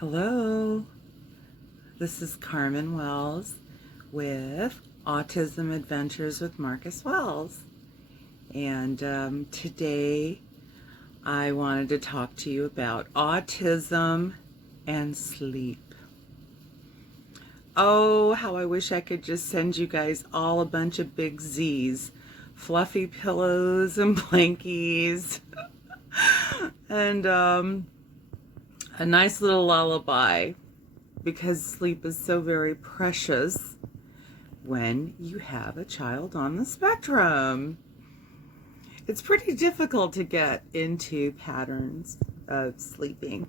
Hello, this is Carmen Wells with Autism Adventures with Marcus Wells. And today I wanted to talk to you about autism and sleep. Oh, how I wish I could just send you guys all a bunch of big Z's, fluffy pillows and blankies, and a nice little lullaby, because sleep is so very precious when you have a child on the spectrum. It's pretty difficult to get into patterns of sleeping.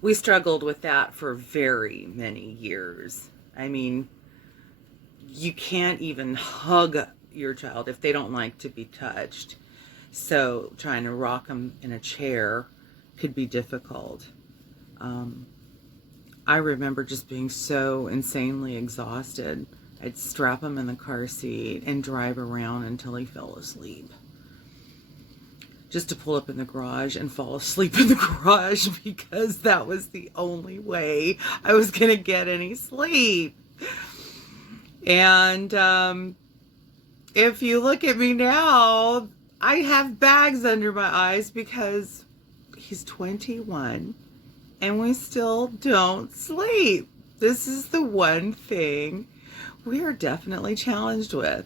We struggled with that for very many years. I mean, you can't even hug your child if they don't like to be touched. So trying to rock them in a chair could be difficult. I remember just being so insanely exhausted. I'd strap him in the car seat and drive around until he fell asleep, just to pull up in the garage and fall asleep in the garage, because that was the only way I was going to get any sleep. And if you look at me now, I have bags under my eyes because he's 21 and we still don't sleep. This is the one thing we are definitely challenged with.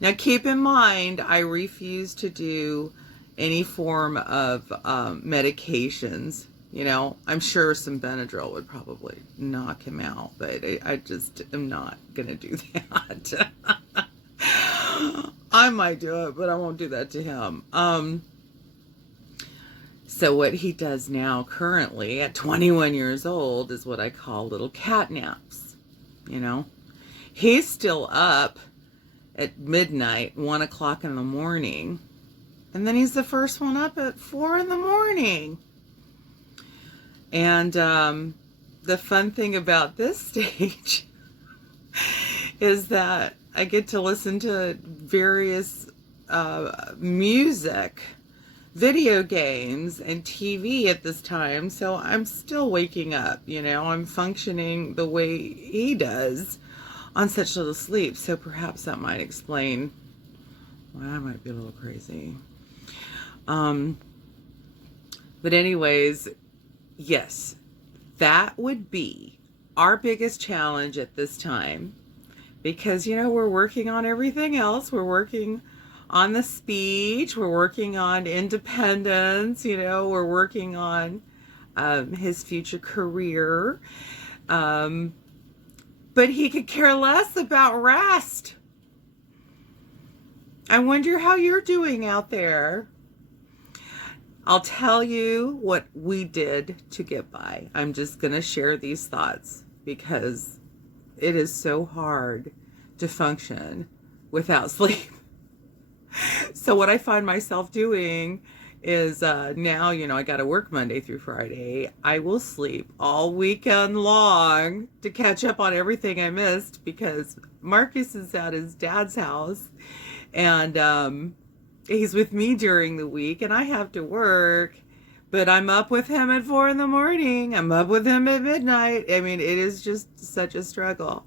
Now, keep in mind, I refuse to do any form of medications. You know, I'm sure some Benadryl would probably knock him out, but I just am not going to do that. I might do it, but I won't do that to him. So what he does now currently at 21 years old is what I call little cat naps. You know, he's still up at midnight, 1 o'clock in the morning, and then he's the first one up at 4 in the morning. And the fun thing about this stage is that I get to listen to various music, video games, and TV at this time. So I'm still waking up, you know, I'm functioning the way he does on such little sleep. So perhaps that might explain why I might be a little crazy. But anyways, yes, that would be our biggest challenge at this time, because, you know, we're working on everything else. We're working on the speech, we're working on independence, you know, we're working on his future career. But he could care less about rest. I wonder how you're doing out there. I'll tell you what we did to get by. I'm just going to share these thoughts because it is so hard to function without sleep. So what I find myself doing is now, you know, I got to work Monday through Friday. I will sleep all weekend long to catch up on everything I missed, because Marcus is at his dad's house and he's with me during the week, and I have to work, but I'm up with him at 4 in the morning. I'm up with him at midnight. I mean, it is just such a struggle.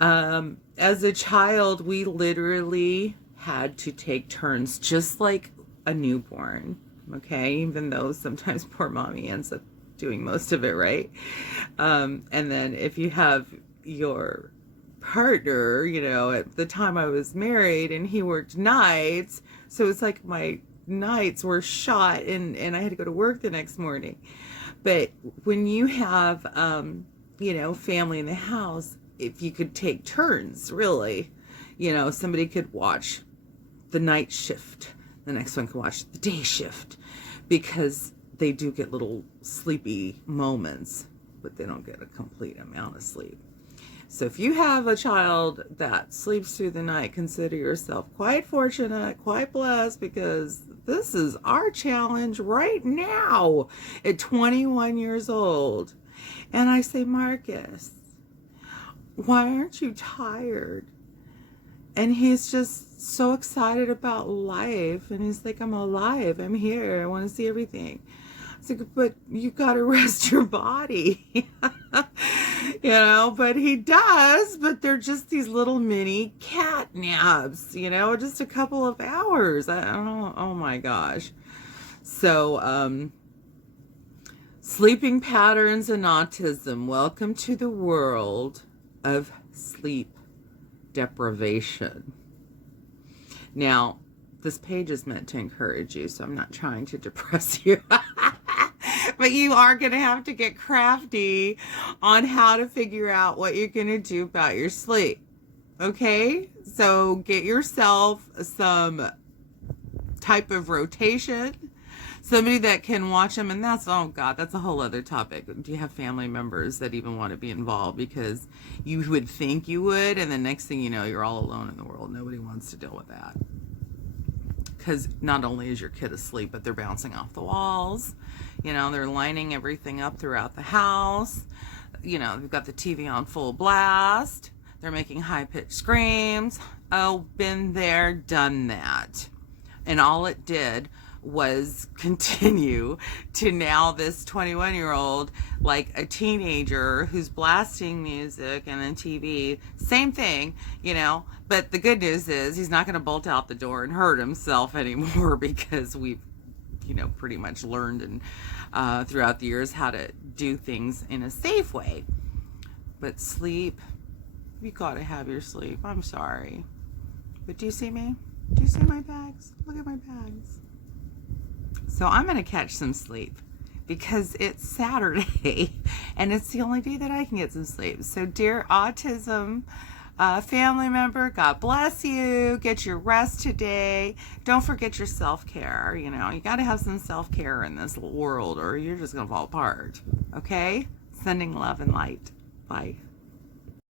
As a child, we literally had to take turns, just like a newborn, okay? Even though sometimes poor mommy ends up doing most of it, right? And then if you have your partner, you know, at the time I was married and he worked nights, so it's like my nights were shot and I had to go to work the next morning. But when you have, you know, family in the house, if you could take turns, really, you know, somebody could watch the night shift, the next one could watch the day shift, because they do get little sleepy moments, but they don't get a complete amount of sleep. So if you have a child that sleeps through the night, consider yourself quite fortunate, quite blessed, because this is our challenge right now at 21 years old. And I say, Marcus, why aren't you tired? And he's just so excited about life. And he's like, I'm alive. I'm here. I want to see everything. It's like, but you got to rest your body. But he does, but they're just these little mini cat naps, just a couple of hours. I don't know. Oh my gosh. So, sleeping patterns and autism. Welcome to the world of sleep deprivation. Now, this page is meant to encourage you, so I'm not trying to depress you. But you are going to have to get crafty on how to figure out what you're going to do about your sleep. Okay? So get yourself some type of rotation. Somebody that can watch them, and that's, oh God, that's a whole other topic. Do you have family members that even want to be involved? Because you would think you would, and the next thing you know, you're all alone in the world. Nobody wants to deal with that. Because not only is your kid asleep, but they're bouncing off the walls. They're lining everything up throughout the house. They've got the TV on full blast. They're making high-pitched screams. Oh, been there, done that. And all it did was continue to now this 21-year-old, like a teenager who's blasting music and then TV, same thing, but the good news is he's not going to bolt out the door and hurt himself anymore, because we've, pretty much learned and throughout the years how to do things in a safe way. But sleep, you got to have your sleep. I'm sorry. But do you see me? Do you see my bags? Look at my bags. So I'm going to catch some sleep because it's Saturday and it's the only day that I can get some sleep. So dear autism family member, God bless you. Get your rest today. Don't forget your self-care. You got to have some self-care in this world or you're just going to fall apart. Okay? Sending love and light. Bye.